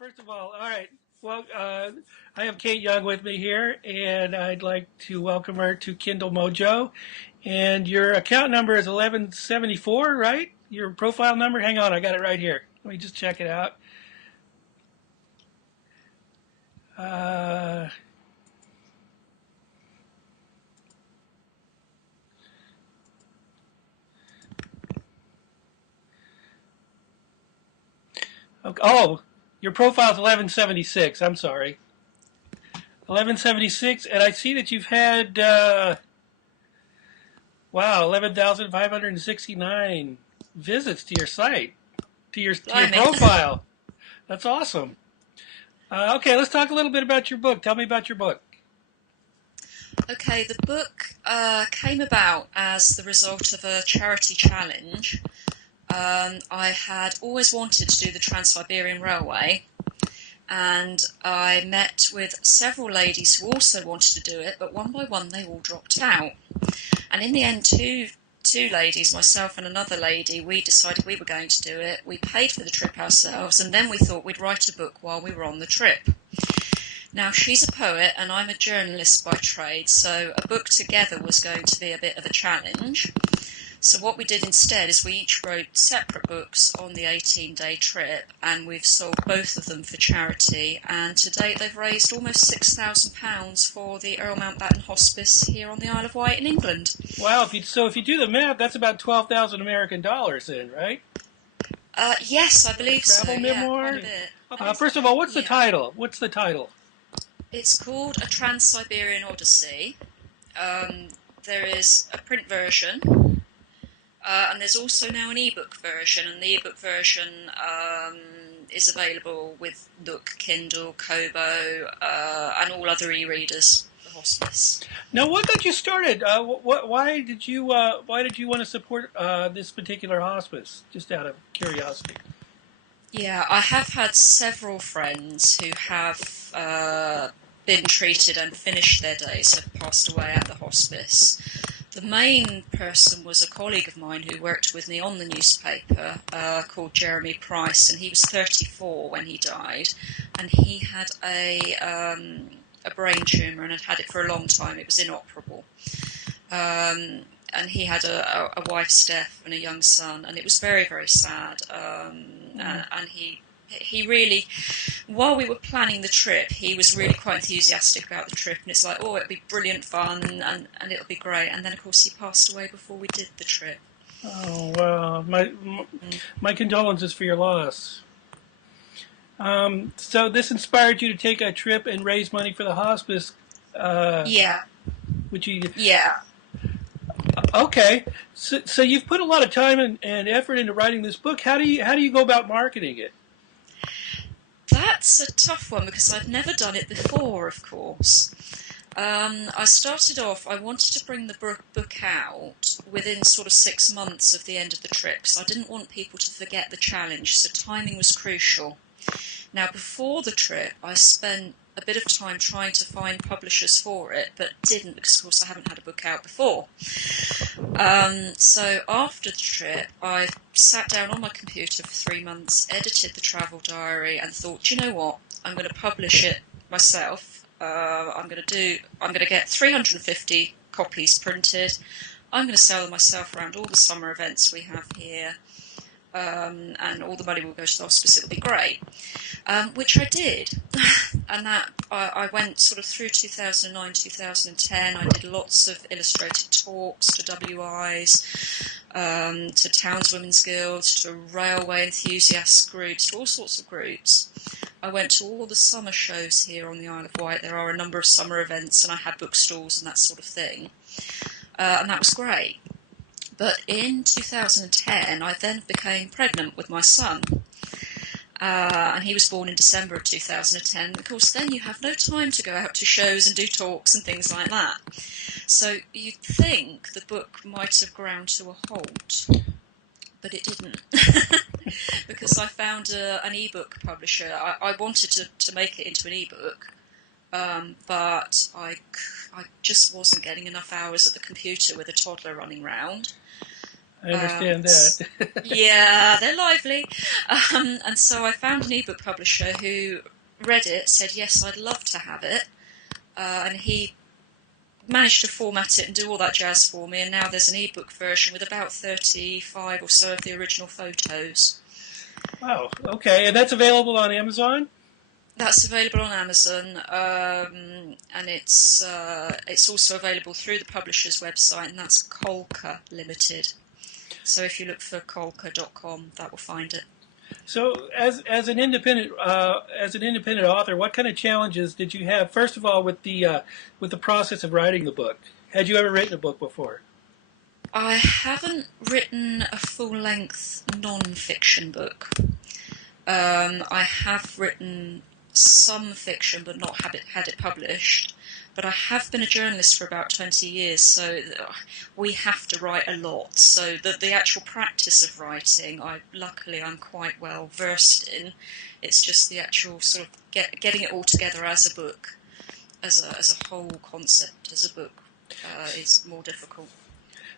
First of all right. Well, I have Kate Young with me here, and I'd like to welcome her to Kindle Mojo. And your account number is 1174, right? Your profile number? Hang on, I got it right here. Let me just check it out. Uh, okay. Oh, your profile is 1176. I'm sorry. 1176, and I see that you've had, wow, 11,569 visits to your site, to your Blimey. profile. That's awesome. Okay, let's talk a little bit about your book. Tell me about your book. Okay, the book came about as the result of a charity challenge. I had always wanted to do the Trans-Siberian Railway, and I met with several ladies who also wanted to do it, but one by one they all dropped out. And in the end, two ladies, myself and another lady, we decided we were going to do it. We paid for the trip ourselves, and then we thought we'd write a book while we were on the trip. Now, she's a poet and I'm a journalist by trade, so a book together was going to be a bit of a challenge. So what we did instead is we each wrote separate books on the 18-day trip, and we've sold both of them for charity, and to date they've raised almost £6,000 for the Earl Mountbatten Hospice here on the Isle of Wight in England. Wow, if you do the math, that's about 12,000 American dollars then, right? Yes, I believe so. Travel Yeah, memoir. quite a bit. First of all, what's the Yeah. title? What's the title? It's called A Trans-Siberian Odyssey. There is a print version, and there's also now an ebook version, and the ebook version is available with Nook, Kindle, Kobo, and all other e-readers. The hospice. Now, what got you started? Why did you want to support this particular hospice? Just out of curiosity. Yeah, I have had several friends who have been treated and finished their days, have passed away at the hospice. The main person was a colleague of mine who worked with me on the newspaper called Jeremy Price, and he was 34 when he died, and he had a brain tumour and had had it for a long time. It was inoperable. And he had a wife's death and a young son, and it was very, very sad. And he really, while we were planning the trip, he was really quite enthusiastic about the trip, and it's like, oh, it'll be brilliant fun, and it'll be great. And then, of course, he passed away before we did the trip. Oh, wow. My condolences for your loss. So this inspired you to take a trip and raise money for the hospice. Yeah, Which you yeah. Okay, so you've put a lot of time and effort into writing this book. How do you go about marketing it? That's a tough one because I've never done it before, of course. I started off, I wanted to bring the book out within sort of 6 months of the end of the trip, so I didn't want people to forget the challenge, so timing was crucial. Now, before the trip, I spent a bit of time trying to find publishers for it, but didn't because, of course, I haven't had a book out before. So after the trip, I sat down on my computer for 3 months, edited the travel diary, and thought, you know what, I'm going to publish it myself. I'm going to get 350 copies printed. I'm going to sell them myself around all the summer events we have here. And all the money will go to the hospice. It will be great, which I did, and that I went sort of through 2009, 2010. I did lots of illustrated talks to WIs, to townswomen's guilds, to railway enthusiast groups, to all sorts of groups. I went to all the summer shows here on the Isle of Wight. There are a number of summer events, and I had bookstores and that sort of thing, and that was great. But in 2010, I then became pregnant with my son. And he was born in December of 2010. Of course, then you have no time to go out to shows and do talks and things like that. So you'd think the book might have ground to a halt, but it didn't. Because I found an ebook publisher. I wanted to make it into an ebook, but I just wasn't getting enough hours at the computer with a toddler running round. I understand that. Yeah, they're lively. And so I found an ebook publisher who read it, said, yes, I'd love to have it. And he managed to format it and do all that jazz for me. And now there's an ebook version with about 35 or so of the original photos. Wow. Okay, and that's available on Amazon? That's available on Amazon, and it's also available through the publisher's website, and that's Kolka Limited. So if you look for kolka.com, that will find it. So, as an independent author, what kind of challenges did you have? First of all, with the process of writing the book, had you ever written a book before? I haven't written a full-length non-fiction book. I have written some fiction, but not had it published. But I have been a journalist for about 20 years, so we have to write a lot. So the actual practice of writing, luckily I'm quite well versed in. It's just the actual sort of getting it all together as a book, as a whole concept as a book, is more difficult.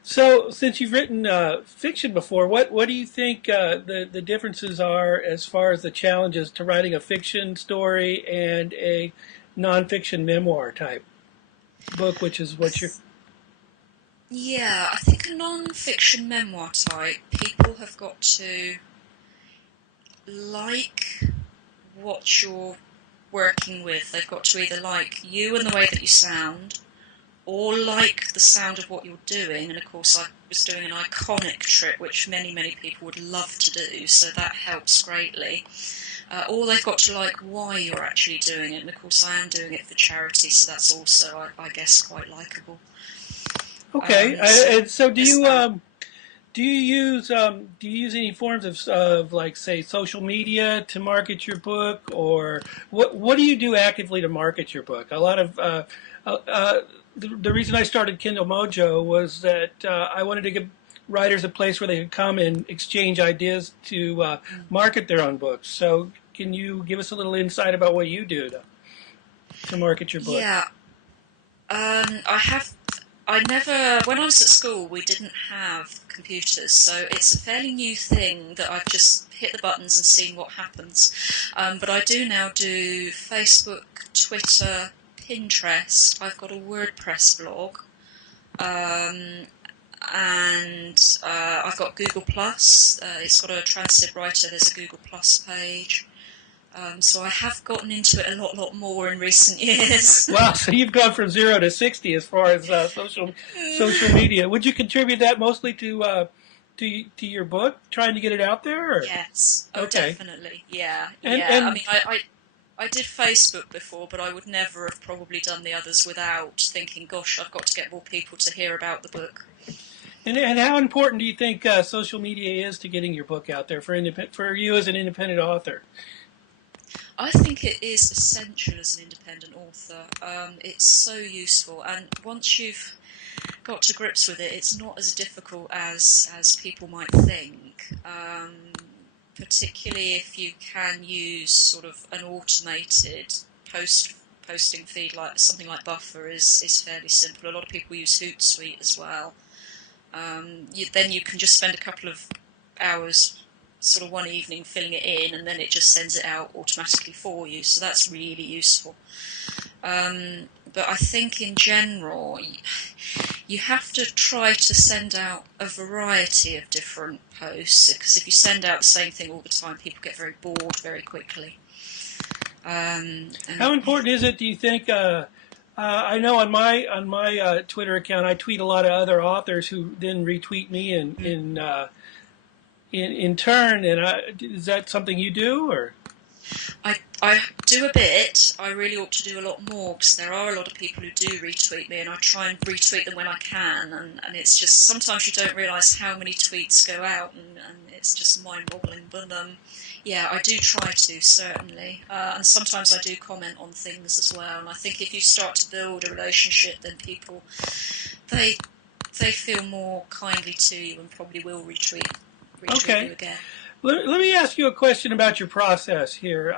So, since you've written fiction before, what do you think the differences are as far as the challenges to writing a fiction story and a nonfiction memoir type book, which is what you're... Yeah, I think a non-fiction memoir type, people have got to like what you're working with. They've got to either like you and the way that you sound, or like the sound of what you're doing. And of course I was doing an iconic trip, which many people would love to do, so that helps greatly. Or they've got to like why you're actually doing it, and of course I am doing it for charity, so that's also, I guess, quite likeable. Okay, and so do you use any forms of like, say, social media to market your book, or what do you do actively to market your book? A lot of the reason I started Kindle Mojo was that I wanted to give writers a place where they could come and exchange ideas to market their own books. So can you give us a little insight about what you do to market your book? Yeah, when I was at school, we didn't have computers, so it's a fairly new thing that I've just hit the buttons and seen what happens. But I do now do Facebook, Twitter, Pinterest. I've got a WordPress blog, and I've got Google Plus. It's got a Trans-Sib writer. There's a Google Plus page. So I have gotten into it a lot more in recent years. Wow, so you've gone from 0 to 60 as far as social media. Would you contribute that mostly to your book, trying to get it out there? Or? Yes. Oh, okay. Definitely. Yeah. And I mean, I did Facebook before, but I would never have probably done the others without thinking, gosh, I've got to get more people to hear about the book. And how important do you think social media is to getting your book out there for you as an independent author? I think it is essential as an independent author. It's so useful, and once you've got to grips with it, it's not as difficult as people might think. Particularly if you can use sort of an automated posting feed, like something like Buffer is fairly simple. A lot of people use Hootsuite as well. Then you can just spend a couple of hours sort of one evening filling it in, and then it just sends it out automatically for you, so that's really useful. But I think in general you have to try to send out a variety of different posts, because if you send out the same thing all the time, people get very bored very quickly. How important is it, do you think? I know on my Twitter account, I tweet a lot of other authors who then retweet me in turn. And is that something you do, or? I do a bit. I really ought to do a lot more, because there are a lot of people who do retweet me, and I try and retweet them when I can, and it's just sometimes you don't realise how many tweets go out, and it's just mind-boggling. But yeah, I do try to, certainly, and sometimes I do comment on things as well. And I think if you start to build a relationship, then people they feel more kindly to you and probably will retweet Okay. you again. Let me ask you a question about your process here.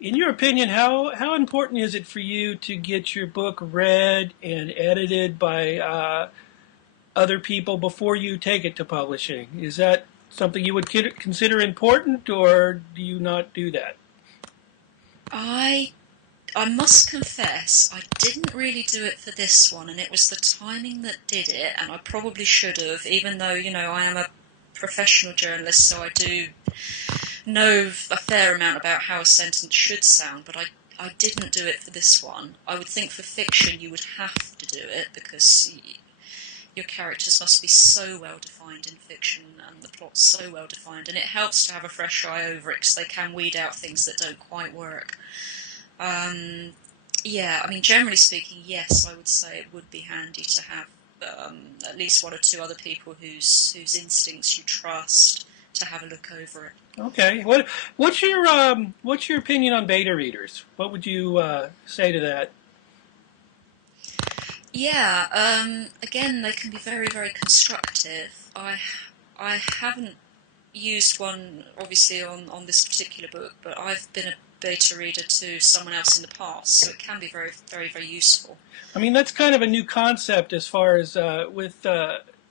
In your opinion, how important is it for you to get your book read and edited by other people before you take it to publishing? Is that something you would consider important, or do you not do that? I I must confess, I didn't really do it for this one, and it was the timing that did it, and I probably should have, even though, I am a professional journalist, so I do know a fair amount about how a sentence should sound, but I didn't do it for this one. I would think for fiction you would have to do it because your characters must be so well defined in fiction and the plot's so well defined, and it helps to have a fresh eye over it because they can weed out things that don't quite work. Um, yeah, I mean, generally speaking, yes, I would say it would be handy to have at least one or two other people whose instincts you trust to have a look over it. Okay. What's your opinion on beta readers? What would you say to that? Yeah, again, they can be very, very constructive. I haven't used one, obviously, on this particular book, but I've been a beta reader to someone else in the past, so it can be very, very, very useful. I mean, that's kind of a new concept as far as with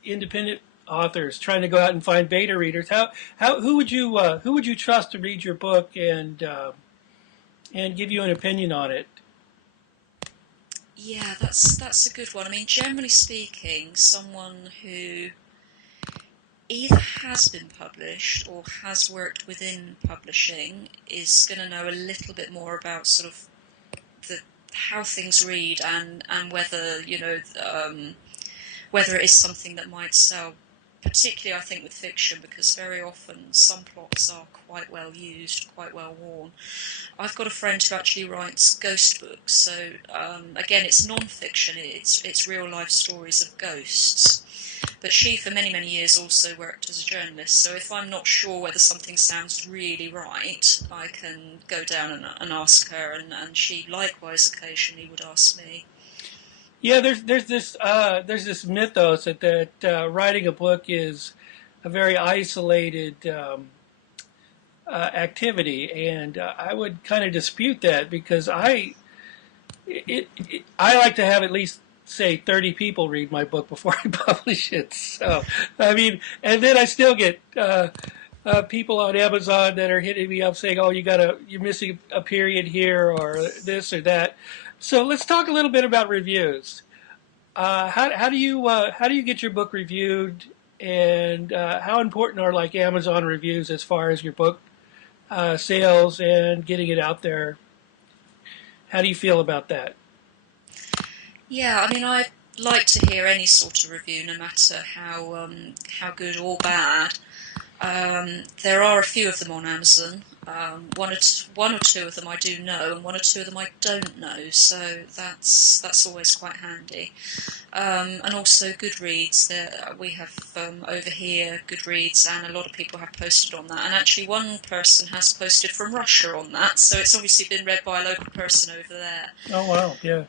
independent authors trying to go out and find beta readers. How who would you trust to read your book and give you an opinion on it? Yeah, that's a good one. I mean, generally speaking, someone who either has been published or has worked within publishing is going to know a little bit more about sort of the how things read and whether whether it is something that might sell. Particularly, I think with fiction, because very often some plots are quite well used, quite well worn. I've got a friend who actually writes ghost books, so again, it's non-fiction. It's real life stories of ghosts. But she, for many, many years, also worked as a journalist. So if I'm not sure whether something sounds really right, I can go down and ask her, and she likewise occasionally would ask me. Yeah, there's this mythos that writing a book is a very isolated activity, and I would kind of dispute that because I like to have at least say 30 people read my book before I publish it. So I mean, and then I still get people on Amazon that are hitting me up saying, "Oh, you're missing a period here or this or that." So let's talk a little bit about reviews. How do you get your book reviewed, and how important are like Amazon reviews as far as your book sales and getting it out there? How do you feel about that? Yeah, I mean, I like to hear any sort of review, no matter how good or bad. There are a few of them on Amazon. One or two of them I do know, and one or two of them I don't know. So that's always quite handy. And also Goodreads. We have over here Goodreads, and a lot of people have posted on that. And actually, one person has posted from Russia on that, so it's obviously been read by a local person over there. Oh wow, yeah.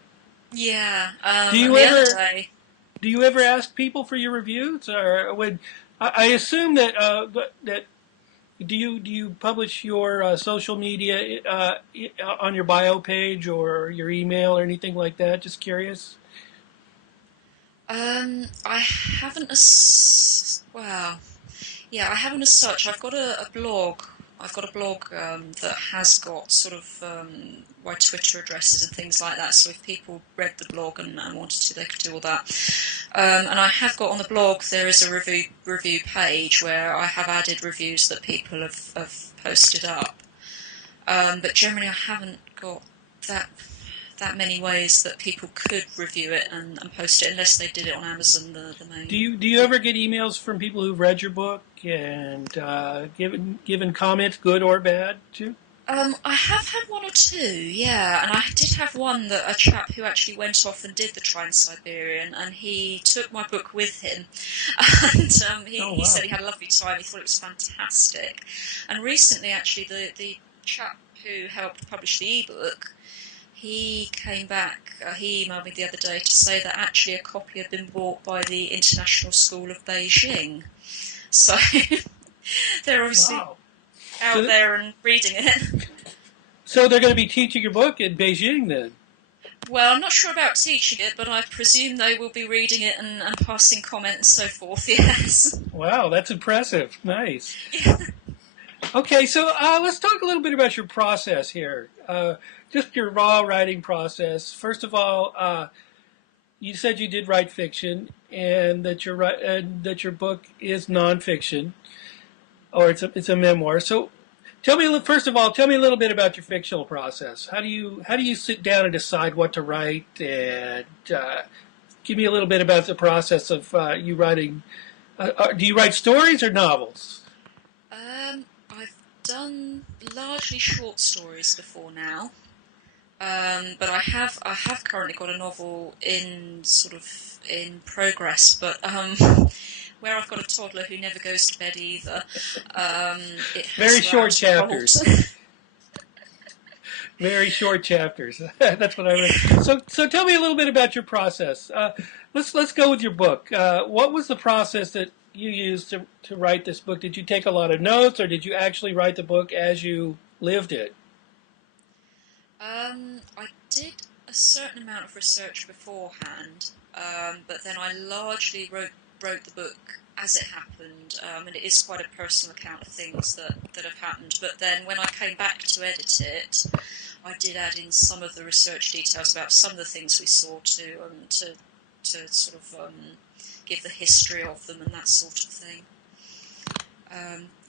Yeah. Do you And the other ever day, do you ever ask people for your reviews, or would I assume that that do you publish your social media on your bio page or your email or anything like that? Just curious. I haven't well, yeah, I haven't as such. I've got a blog. I've got a blog that has got sort of my Twitter addresses and things like that. So if people read the blog and wanted to, they could do all that. And I have got on the blog there is a review page where I have added reviews that people have posted up. But generally, I haven't got that that many ways that people could review it and post it unless they did it on Amazon, the main. Do you ever get emails from people who've read your book and given comments, good or bad, too? I have had one or two, yeah, and I did have one that a chap who actually went off and did the Trans-Siberian, and he took my book with him, and Oh he wow! said he had a lovely time. He thought it was fantastic, and recently, actually, the chap who helped publish the ebook, he came back. He emailed me the other day to say that actually a copy had been bought by the International School of Beijing, so they're obviously Wow. out So there and reading it. so they're going to be teaching your book in Beijing then? Well, I'm not sure about teaching it, but I presume they will be reading it and passing comment and so forth, yes. Wow, that's impressive. Nice. Yeah. Okay, so let's talk a little bit about your process here. Just your raw writing process. First of all, you said you did write fiction, and that your book is nonfiction, or it's a memoir. So, tell me first of all, tell me a little bit about your fictional process. How do you sit down and decide what to write, and give me a little bit about the process of you writing. Do you write stories or novels? I've done largely short stories before now. But I have currently got a novel in sort of in progress, but where I've got a toddler who never goes to bed either, it Very has ran short to a halt. chapters. Very short chapters. That's what I read. So tell me a little bit about your process. Let's go with your book. What was the process that you used to write this book? Did you take a lot of notes, or did you actually write the book as you lived it? I did a certain amount of research beforehand, but then I largely wrote the book as it happened, and it is quite a personal account of things that have happened. But then when I came back to edit it, I did add in some of the research details about some of the things we saw to sort of give the history of them and that sort of thing.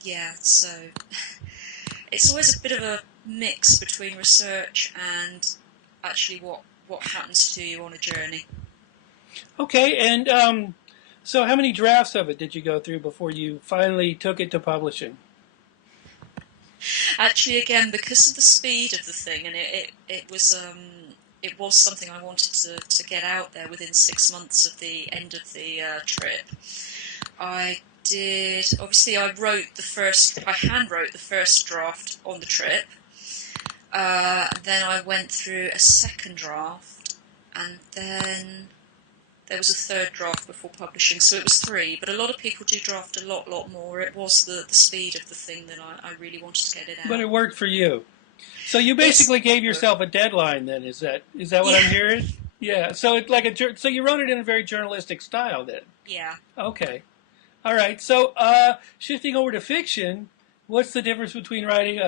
Yeah, so it's always a bit of a mix between research and actually what happens to you on a journey. Okay, and so how many drafts of it did you go through before you finally took it to publishing? Actually, again, because of the speed of the thing, and it was something I wanted to get out there within 6 months of the end of the trip. I did. Obviously, I hand wrote the first draft on the trip. Then I went through a second draft, and then there was a third draft before publishing, so it was three. But a lot of people do draft a lot more. It was the speed of the thing that I really wanted to get it But out. it worked for you. So you It's basically gave yourself a deadline. Then is that what I'm yeah, hearing? Yeah. So it's like so you wrote it in a very journalistic style. Then yeah. okay. All right. So shifting over to fiction, what's the difference between writing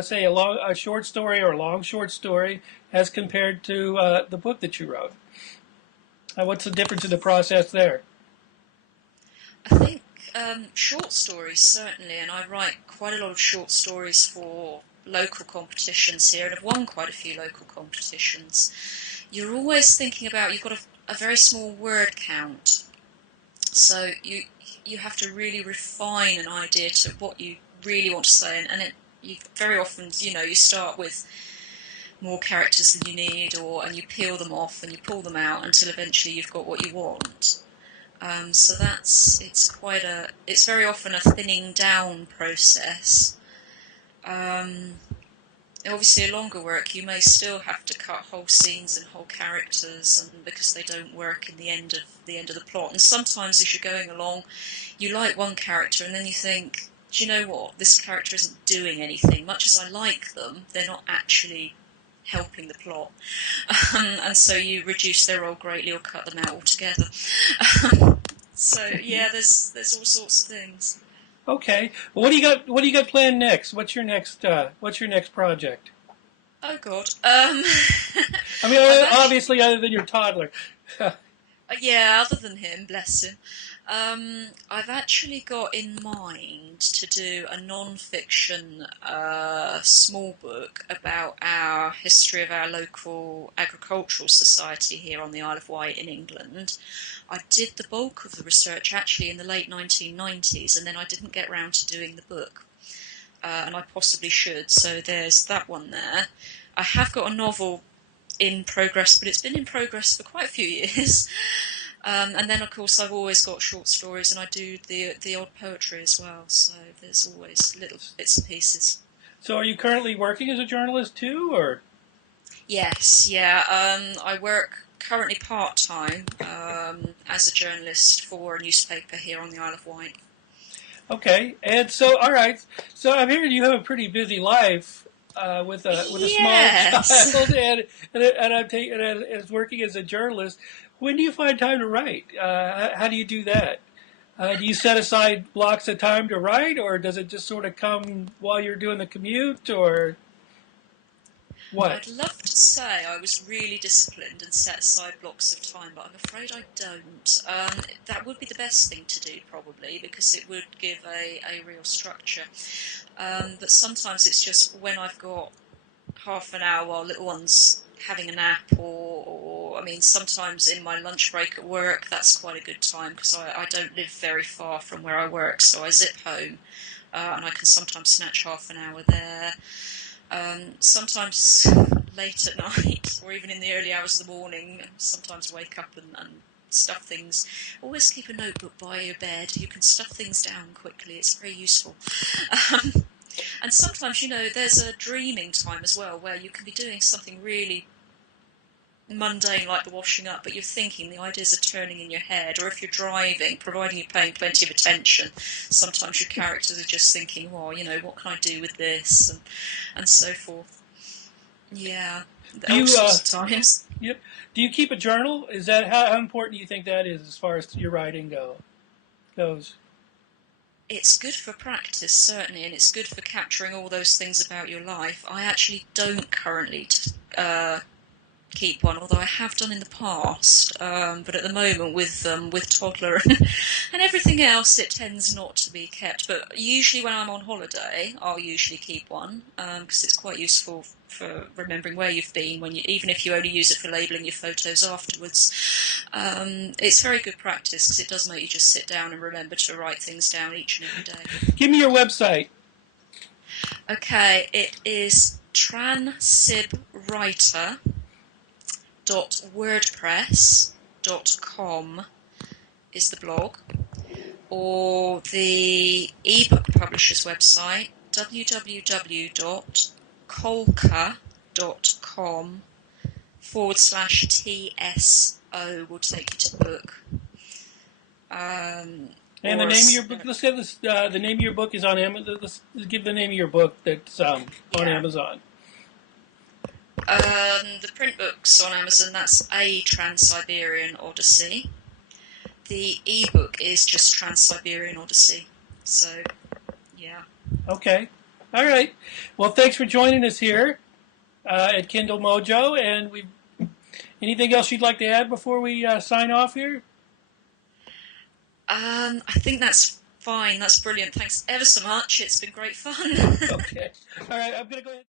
say a short story or a long short story as compared to the book that you wrote? What's the difference in the process there? I think short stories certainly, and I write quite a lot of short stories for local competitions here, and I've won quite a few local competitions. You're always thinking about you've got a very small word count, so you have to really refine an idea to what you really want to say, and you very often you start with more characters than you need, and you peel them off and you pull them out until eventually you've got what you want. So it's very often a thinning down process. Um, Obviously, a longer work, you may still have to cut whole scenes and whole characters, and because they don't work in the end of the plot. And sometimes, as you're going along, you like one character, and then you think, do you know what? This character isn't doing anything. Much as I like them, they're not actually helping the plot, and so you reduce their role greatly or cut them out altogether. So yeah, there's all sorts of things. Okay. Well, what do you got? What do you got planned next? What's your next project? Oh God. I mean, I've actually obviously, other than your toddler. Yeah, other than him, bless him. I've actually got in mind to do a non-fiction small book about our history of our local agricultural society here on the Isle of Wight in England. I did the bulk of the research actually in the late 1990s, and then I didn't get round to doing the book, and I possibly should. So there's that one there. I have got a novel in progress, but it's been in progress for quite a few years. And then, of course, I've always got short stories, and I do the odd poetry as well. So there's always little bits and pieces. So, are you currently working as a journalist too, or? Yes, yeah. I work currently part time as a journalist for a newspaper here on the Isle of Wight. Okay. And so, all right. So, I'm hearing you have a pretty busy life. with a small Yes. child, and I'm taking and as working as a journalist. When do you find time to write? How do you do that? Do you set aside blocks of time to write, or does it just sort of come while you're doing the commute, or what? I'd love to say I was really disciplined and set aside blocks of time, but I'm afraid I don't. That would be the best thing to do, probably, because it would give a real structure. But sometimes it's just when I've got half an hour while little one's having a nap, I mean, sometimes in my lunch break at work, that's quite a good time because I don't live very far from where I work, so I zip home and I can sometimes snatch half an hour there. Sometimes late at night or even in the early hours of the morning, sometimes wake up and stuff things. Always keep a notebook by your bed. You can stuff things down quickly. It's very useful. Um, and sometimes, there's a dreaming time as well where you can be doing something really mundane like the washing up, but you're thinking, the ideas are turning in your head. Or if you're driving, providing you're paying plenty of attention, sometimes your characters are just thinking, well, what can I do with this, and so forth. Yeah, Do all you sorts of times. yep? Do you keep a journal? Is that how important do you think that is as far as your writing goes? It's good for practice, certainly, and it's good for capturing all those things about your life. I actually don't currently keep one, although I have done in the past. But at the moment, with toddler and everything else, it tends not to be kept. But usually, when I'm on holiday, I'll usually keep one because it's quite useful for remembering where you've been. Even if you only use it for labelling your photos afterwards, it's very good practice because it does make you just sit down and remember to write things down each and every day. Give me your website. Okay, it is Trans-Sib wordpress.com is the blog, or the ebook publisher's website, www.kolka.com/TSO will take you to the book. And the name of your book. Let's say this. The name of your book is on Amazon. Let's give the name of your book that's on Amazon. The print book's on Amazon. That's A Trans-Siberian Odyssey. The ebook is just Trans-Siberian Odyssey. So, yeah. Okay. All right. Well, thanks for joining us here at Kindle Mojo. And anything else you'd like to add before we sign off here? I think that's fine. That's brilliant. Thanks ever so much. It's been great fun. Okay. All right. I'm going to go ahead.